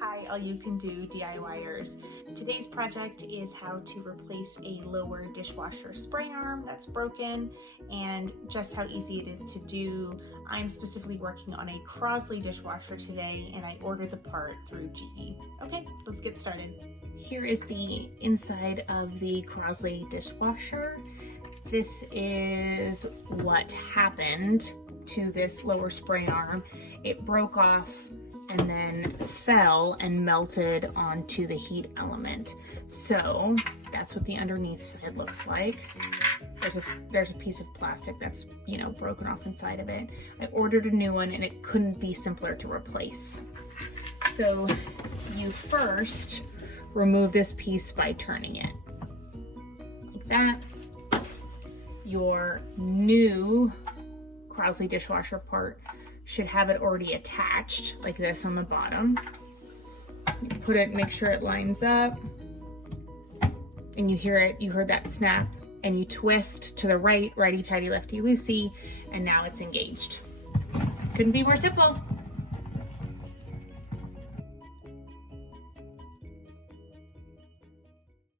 Hi, all you can do DIYers. Today's project is how to replace a lower dishwasher spray arm that's broken and just how easy it is to do. I'm specifically working on a Crosley dishwasher today and I ordered the part through GE. Okay, let's get started. Here is the inside of the Crosley dishwasher. This is what happened to this lower spray arm. It broke off and then fell and melted onto the heat element. So that's what the underneath side looks like. There's a piece of plastic that's, broken off inside of it. I ordered a new one and it couldn't be simpler to replace. So you first remove this piece by turning it like that. Your new Crosley dishwasher part should have it already attached like this on the bottom. You put it, make sure it lines up, and you heard that snap, and you twist to the right, righty-tighty, lefty-loosey, and now it's engaged. Couldn't be more simple.